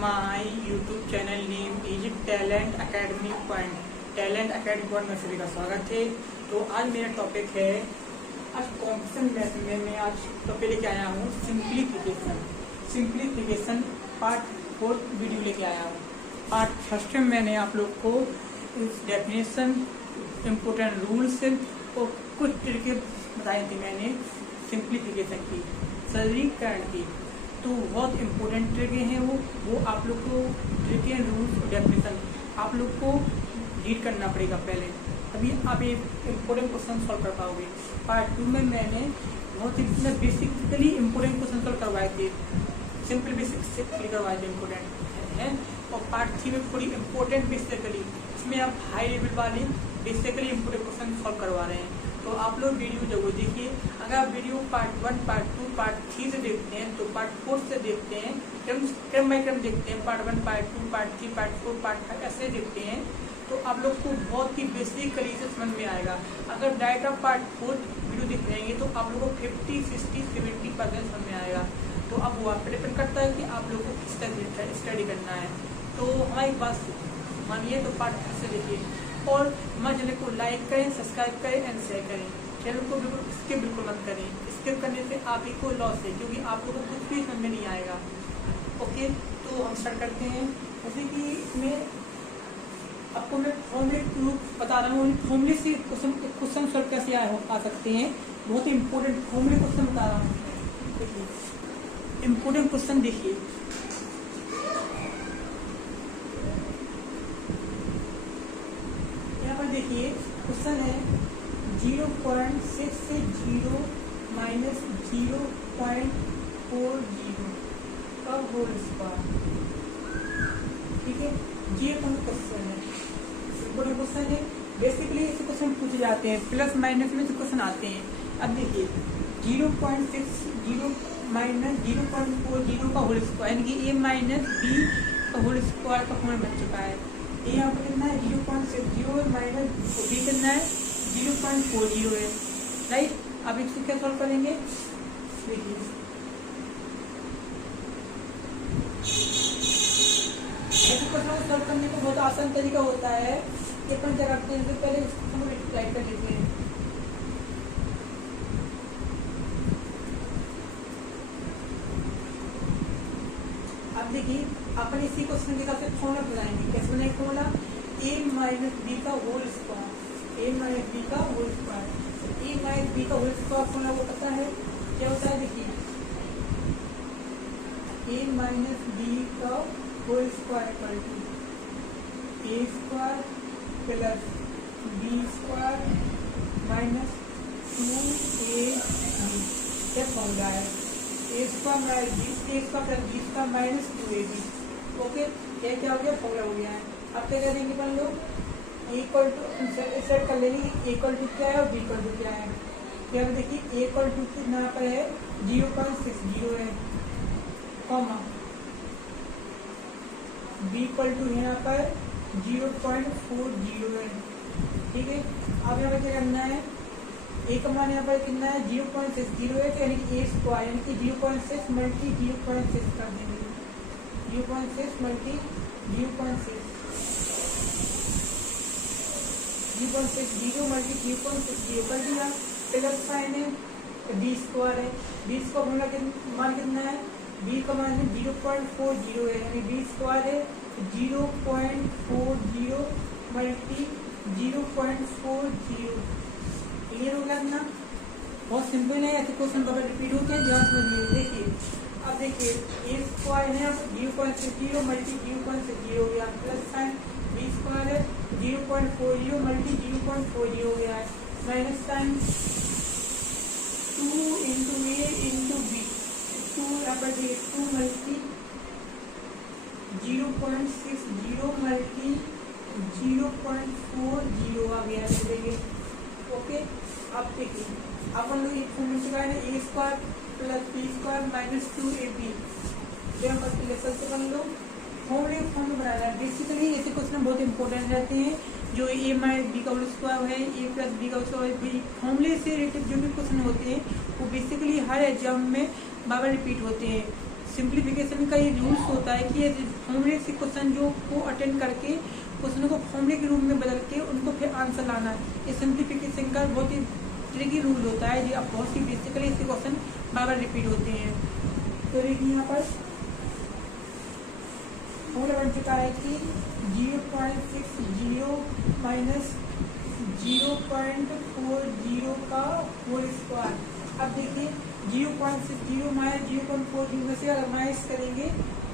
My YouTube channel name is talent academy point. Talent academy point में सभी का स्वागत है। तो आज मेरा टॉपिक है, आज कॉम्पिटिशन मैथ में मैं आज टॉपिक लेके आया हूँ सिंप्लीफिकेशन पार्ट 4 वीडियो लेके आया हूँ। पार्ट फर्स्ट में मैंने आप लोग को डेफिनेशन, इम्पोर्टेंट रूल्स और कुछ तरीके बताए थे मैंने सिंप्लीफिकेशन की, सरलीकरण की। तो बहुत इम्पोर्टेंट ट्रिके हैं वो आप लोग को ट्रिके, रूल्स और डेफिनेशन आप लोग को रीड करना पड़ेगा पहले, तभी आप ये इम्पोर्टेंट क्वेश्चन सॉल्व कर पाओगे। पार्ट 2 में मैंने बहुत ही बेसिकली इम्पोर्टेंट क्वेश्चन सॉल्व करवाए थे, सिंपल बेसिकली करवाए थे इम्पोर्टेंट है। और पार्ट 3 में थोड़ी इम्पोर्टेंट बेसिकली, इसमें आप हाई लेवल वाले बेसिकली इम्पोर्टेंट क्वेश्चन सॉल्व करवा रहे हैं। तो आप लोग वीडियो जरूर देखिए। अगर आप वीडियो पार्ट 1, पार्ट 2, पार्ट 3 से देखते हैं तो पार्ट 4 से देखते हैं, क्रम बाई क्रम देखते हैं, part 1, part 2, part 3, part 4, part 5 ऐसे देखते हैं तो आप लोग को बहुत ही बेसिकली से समझ में आएगा। अगर डायरेक्ट आप पार्ट 4 वीडियो देख रहेंगे तो आप लोग को 50, 60, 70% समझ में आएगा। तो अब वो आप पर डिपेंड करता है कि आप लोग को किस तरह स्टडी करना है। तो हमारी बात मानिए तो पार्ट 3 से देखिए और हमारे चैनल को लाइक करें, सब्सक्राइब करें एंड शेयर करें। चैनल को बिल्कुल मत करें, स्किप करने से आप ही को लॉस है, क्योंकि आप लोगों को कुछ भी समझ में नहीं आएगा। ओके, तो हम स्टार्ट करते हैं। जैसे कि इसमें आपको मैं फॉर्मूले प्रूफ बता रहा हूँ, फॉर्मूले से क्वेश्चन सॉल्व कैसे आ सकते हैं। बहुत ही इंपॉर्टेंट फॉर्मूले क्वेश्चन बता रहा हूँ। देखिए इम्पोर्टेंट क्वेश्चन देखिए, देखिए क्वेश्चन है 0.6 से 0 माइनस 0.40 का होल स्क्वायर। ठीक है, ये क्वेश्चन है, इम्पोर्टेंट क्वेश्चन है। बेसिकली ऐसे क्वेश्चन पूछे जाते हैं, प्लस माइनस में से क्वेश्चन आते हैं। अब देखिए 0.60 माइनस 0.40 का होल स्क्वायर, यानी कि a माइनस बी का होल स्क्वायर का फॉर्मूला बन चुका है। यहाँ पर कितना है 0.60 माइनस बी कितना है 0.40 है, राइट। अब इसको क्या सॉल्व करेंगे, देखिए क्वेश्चन सॉल्व करने का बहुत आसान तरीका होता है कि अपन क्या करते हैं, पहले इसको राइट कर लेते हैं। अब देखिए अपन इसी क्वेश्चन के हिसाब से फॉर्मूला बनाएंगे। कैसे बनाएंगे फॉर्मूला, a माइनस बी का whole square, a minus B का whole square. a minus B का होल स्क्वायर फॉर्मूला वो पता है क्या होता है, देखिए a माइनस बी का whole square equal to a square plus b square minus 2ab। क्या फॉर्मूला है, a square minus b square plus b square minus 2ab। Okay, ये क्या हो गया, फॉर्मूला हो गया है। अब क्या करेंगे अपन लोग, इक्वल टू सेट कर लेंगे, इक्वल टू क्या है और बी इक्वल टू क्या है। फिर देखिए इक्वल टू कितना पर है 0.60 है, कॉमा बी इक्वल टू यहाँ पर 0.40 है। ठीक है, अब यहाँ पर क्या करना है, ए का मान यहाँ पर कितना है 0.60 है, यानी कि ए स्क्वायर यानी कि 0.6 मल्टी 0.6 कर देंगे, 0.6 मल्टी 0.6 मल्टी 0.60 कर दिया। प्लस साइन है, बी स्क्वायर है, बी स्क्वायर मान कितना है, बी का मान है 0.40 है, यानी बी स्क्वायर है 0.40 मल्टी 0.40। क्लियर हो गया ना, बहुत सिंपल है। ऐसे क्वेश्चन बार रिपीट होते हैं, ध्यान समझिए। देखिए अब देखिए ए स्क्वायर है 0.60 मल्टी 0.60 हो गया, प्लस साइन बी स्क्वायर है 0.40 मल्टी 0.40 हो गया है, माइनस साइन 2 इंटू ए इंटू बी, 2 यहाँ पर 2 मल्टी 0.60 मल्टी 0.40 आ गया है। देखिए ओके, अब देखिए अपन लोग एक फॉर्मूला चुका है A square plus B square minus 2ab। अपन लोग फॉर्मूले बनाना है। बेसिकली ऐसे क्वेश्चन बहुत इंपॉर्टेंट रहते हैं, जो ए माइनस बी का होल स्क्वायर है, ए प्लस बी का होल स्क्वायर, फॉर्मूले से रिलेटेड जो भी क्वेश्चन होते हैं वो बेसिकली हर एग्जाम में बार बार रिपीट होते हैं। सिंप्लीफिकेशन का ये रूल्स होता है कि ये फॉर्मूले से क्वेश्चन जो को अटेंड करके क्वेश्चन को फॉर्मूले के रूप में बदल के उनको फिर आंसर लाना है। ये सिंप्लीफिकेशन का बहुत ही ट्रिकी रूल होता है, जो अब बहुत सी बेसिकली इसके क्वेश्चन बार बार रिपीट होते हैं। तो देखिए यहाँ पर फॉर्मूला बन चुका है कि 0.60 माइनस 0.40 का होल स्क्वायर। अब देखिए 0.60 माइनस 0.40 में से अगर माइनस करेंगे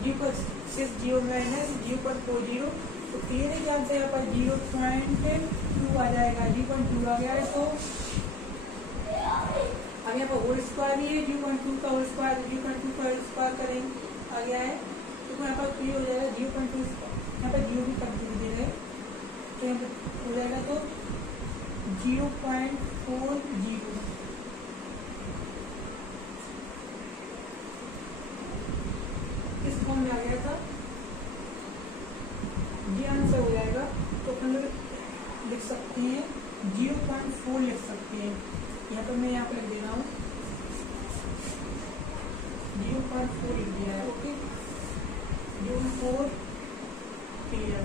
0.60 माइनस 0.40 तो क्लियर है कि आंसर यहाँ पर 0.2 आ जाएगा। 0.2 आ गया है तो अब यहाँ पर होल स्क्वायर भी है, 0.2 का होल स्क्वायर 0.2 का होल स्क्वायर करेंगे आ गया है तो यहाँ पर क्लियर हो जाएगा 0.2 यहाँ पर 0 भी कर दीजिएगा तो यहाँ पर हो जाएगा तो 0.40 इस फॉर्म में आ गया था, ये आंसर हो जाएगा। तो अपन लोग लिख सकते हैं 0.4 लिख सकते हैं। यहाँ पर मैं यहाँ पर लिख दे रहा हूँ 0.4 लिख दिया है। Okay 0.4 clear.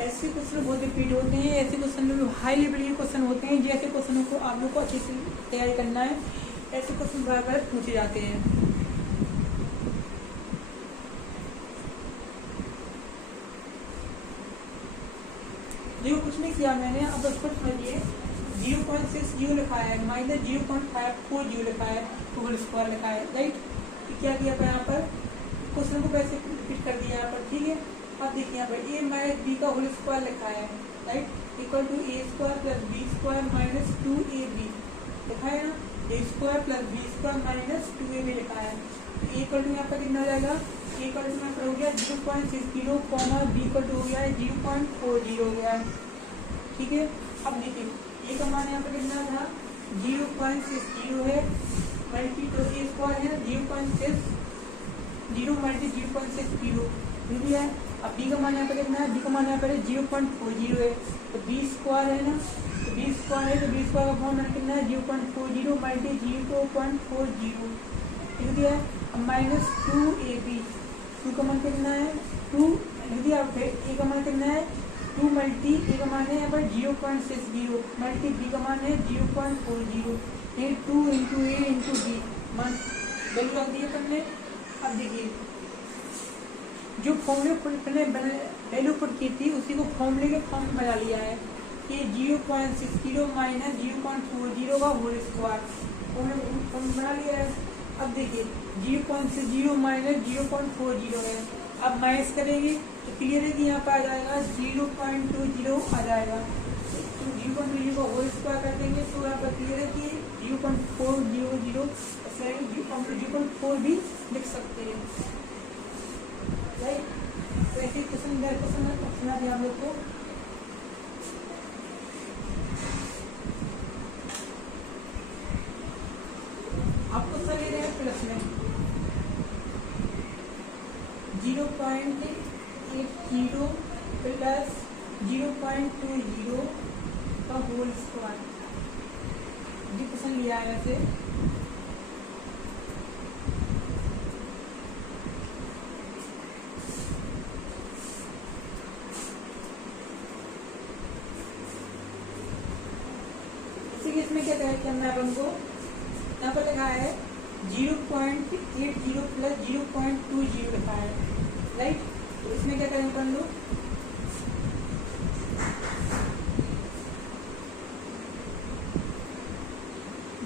ऐसे क्वेश्चन बहुत रिपीट होते हैं, ऐसे क्वेश्चन में हाई लेवल के क्वेश्चन होते हैं। जैसे क्वेश्चनों को आप लोग को अच्छे से तैयारी करना है, ऐसे क्वेश्चन बार बार पूछे जाते हैं। देखो कुछ नहीं किया मैंने, अब उसको समझिए 0.60 लिखा है माइनस 0.540 लिखा है होल स्क्वायर लिखा है, राइट। क्या किया यहाँ पर क्वेश्चन को वैसे रिपीट कर दिया यहाँ पर, ठीक है। अब देखिए यहाँ पर a माइनस b का होल स्क्वायर लिखा है, right, equal to a square plus b square minus 2ab लिखा है ना। a square plus b square minus 2ab लिखा है। तो इक्वल टू यहाँ पर कितना हो जाएगा, इक्वल टू यहाँ पर हो गया 0.60 कॉमा b इक्वल टू हो गया है 0.40 हो गया है, ठीक है। अब देखिए a का मान यहाँ पर कितना था 0.60 है मल्टी तो a स्क्वायर है 0.60 मल्टी 0.60 भी है। अब b का मान यहाँ पर कितना है, b का मान यहाँ पर 0.40 है तो b स्क्वायर है ना, तो b स्क्वायर है तो b स्क्वायर का फॉर्म कितना है 0.40 मल्टी 0.40 लिख दिया है। अब माइनस 2ab 2 का मान कितना है 2 लिख दिया। फिर a का मान कितना है 2 मल्टी a का मान है यहाँ पर 0.60 मल्टी b का मान है 0.40 ये 2 इंटू a इंटू b मान वैल्यू रख दिए तुमने। अब देखिए जो फॉर्मूले वैल्यू पुट की थी उसी को फॉर्मूले के फॉर्म में बना लिया है कि 0.60 माइनस 0.40 का होल स्क्वायर फॉर्म बना लिया है। अब देखिए 0.60 माइनस 0.40 है। अब माइनस करेंगे तो क्लियर है कि यहाँ पर आ जाएगा 0.20 आ जाएगा। तो 0.20 का होल स्क्वायर कर देंगे तो यहाँ पर क्लियर है कि 0.400 0.4 भी लिख सकते हैं, राइट। तो ऐसे क्वेश्चन है हम लोग को आपको सर ये रहेगा प्लस में 0.80 प्लस 0.20 का होल स्क्वायर ये क्वेश्चन लिया है ऐसे। इसमें क्या करना है अपन को, यहाँ पर लिखा है 0.80 प्लस 0.20 लिखा है, राइट। तो इसमें क्या करेंगे अपन लोग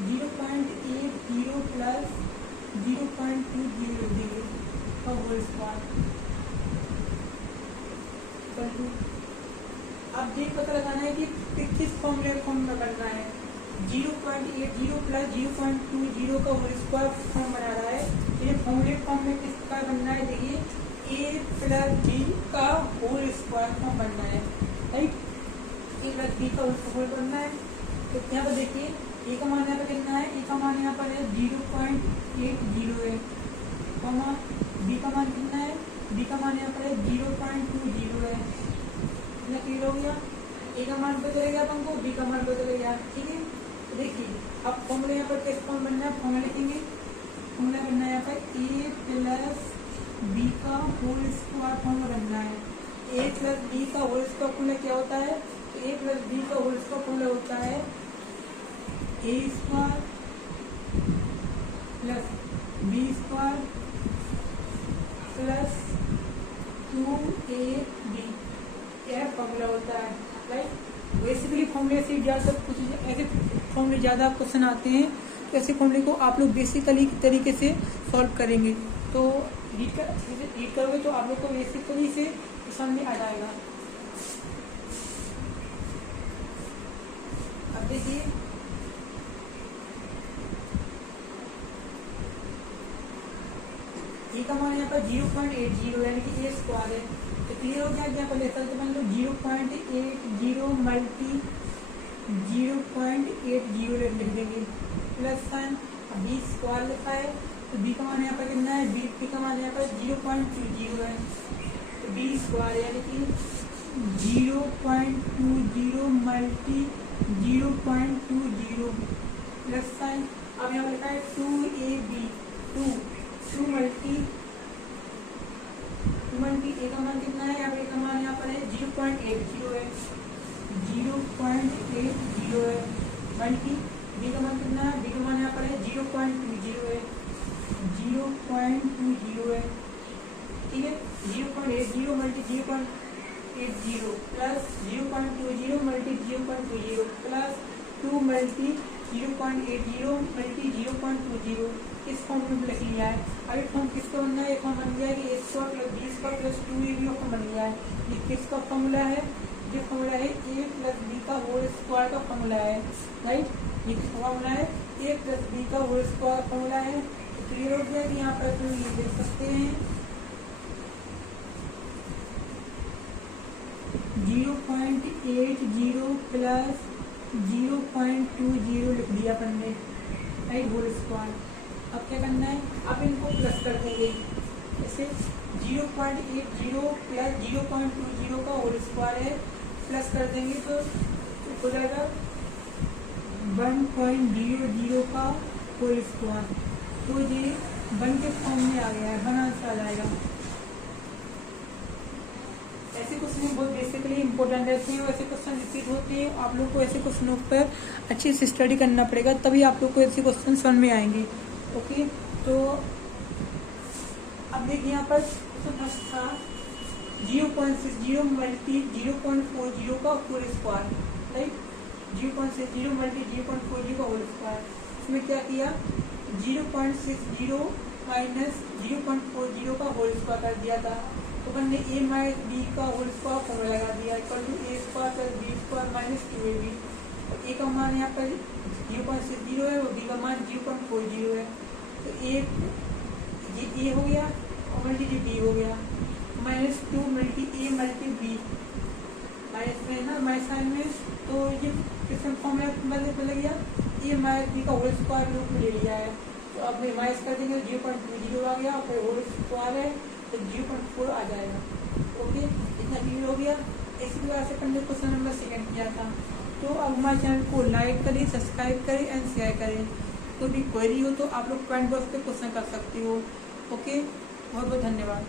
0.80 प्लस 0.20 देंगे का होल स्क्वायर। अब ये पता लगाना है कि किस फॉर्मूले फॉर्म में बनना है। 0.80 प्लस 0.20 का होल स्क्वायर फॉर्म बना रहा है, ये फॉर्मूले फॉर्म में किस प्रकार बनना है, देखिए a प्लस b का होल स्क्वायर फॉर्म बनना है, राइट। a प्लस b का होल स्क्वायर बनना है। तो यहाँ पर देखिए a का मान यहाँ पर कितना है, a का मान यहाँ पर है 0.80 है, कॉमा b का मान कितना है, b का मान यहाँ पर है 0.20 है। क्लियर हो गया, a का मान पता चलेगा अपन को, b का मान पता चलेगा, ठीक है। देखिए अब फॉर्मूले यहाँ पर कैसे फॉर्म बनना है, फॉर्मूला लिखेंगे फॉर्मूला बनना है यहाँ पर ए प्लस बी का होल स्क्वायर फॉर्मूला बनना है। ए प्लस बी का होल स्क्वायर फॉर्मूला क्या होता है? ए प्लस बी का होल स्क्वायर फॉर्मूला होता है A square plus B square plus 2ab, यह फॉर्मूला होता है, राइट। बेसिकली फॉर्मूले से ज़्यादा कुछ ऐसे फॉर्मूले ज़्यादा क्वेश्चन आते हैं, तो ऐसे फॉर्मूले को आप लोग बेसिकली तरीके से सॉल्व करेंगे। तो रीड करोगे तो आप लोग को बेसिकली से समझ में आ जाएगा। अब देखिए ये का मान यहाँ पर 0.80 यानी कि ए स्क्वायर है, तो क्लियर हो गया। यहाँ पर ले सकते हैं 0.80 मल्टी 0.80 लिख देंगे प्लस साइन। बी स्क्वायर लिखा है तो बी का मान यहाँ पर कितना है? बी का मान यहाँ पर 0.20 है, तो बी स्क्वायर यानी कि 0.20 मल्टी 0.20 प्लस साइन। अब यहाँ पर लिखा है 2ab, 2 मल्टी ए का मान कितना है? यहाँ पर ए का मान यहाँ पर है 0.80 है, 0.80 है मल्टी बी का मान कितना है? बी का मान यहाँ पर है 0.20 है, 0.20 है, ठीक है। 0.80 multi 0.80 plus 0.20 multi 0.20 plus 2 multi 0.80 multi 0.20, इस फॉर्म में लिख लिया है। अभी फॉर्म किसका बनना है? फॉर्म बन गया है कि A square plus B square plus 2ab form बन गया है। ये किसका फॉर्मूला है? ये फॉर्मूला है ए प्लस बी का होल स्क्वायर का फॉर्मूला है, राइट। ये किसका फॉर्मूला है? ए प्लस बी का होल स्क्वायर फॉर्मूला है। तो क्लियर हो गया कि यहाँ पर तुम ये देख सकते हैं 0.80 प्लस 0.20 लिख दिया अपन ने, राइट, होल स्क्वायर। अब क्या करना है? अब इनको प्लस कर देंगे, जैसे 0.80 प्लस 0.20 का होल स्क्वायर है, प्लस कर देंगे तो हो जाएगा 1.00 का होल स्क्वायर। तो ये 1 के फॉर्म में आ गया है, 1 आंसर आ जाएगा। ऐसे क्वेश्चन बहुत बेसिकली इंपॉर्टेंट रहते हैं, ऐसे क्वेश्चन रिपीट होते हैं। आप लोग को ऐसे क्वेश्चनों पर अच्छे से स्टडी करना पड़ेगा, तभी आप लोग को ऐसे क्वेश्चन समझ में आएंगे। ओके, तो अब देखिए यहाँ पर फर्स्ट था 0.60 मल्टी 0.40 का होल स्क्वायर, राइट। 0.60 मल्टी 0.40 का होल स्क्वायर, इसमें क्या किया? 0.60 माइनस 0.40 का होल स्क्वायर कर दिया था। तो अपन ने ए माइनस बी का होल स्क्वायर फॉर्मूला लगा दिया, equal to A square plus B square minus 2ab। तो ए का मान यहाँ पर 0.60 है और बी का मान 0.40 है, तो ये ए हो गया और मल्टी बी हो गया, minus 2 multi A multi B, minus में ना माइनस साइन में, तो ये किस फॉर्मूला बदल गया? ए माइनस बी का होल स्क्वायर रूप में ले लिया है, तो अब माइनस कर देंगे 0.20 आ गया, फिर होल स्क्वायर है तो 0.4 आ जाएगा। ओके, इतना क्लियर हो गया। इसी प्रकार से हमने क्वेश्चन नंबर 2 किया था। तो अब हमारे चैनल को लाइक करें, सब्सक्राइब करें एंड शेयर करें। कोई भी क्वेरी हो तो आप लोग कमेंट बॉक्स पे क्वेश्चन कर सकते हो। ओके, बहुत बहुत धन्यवाद।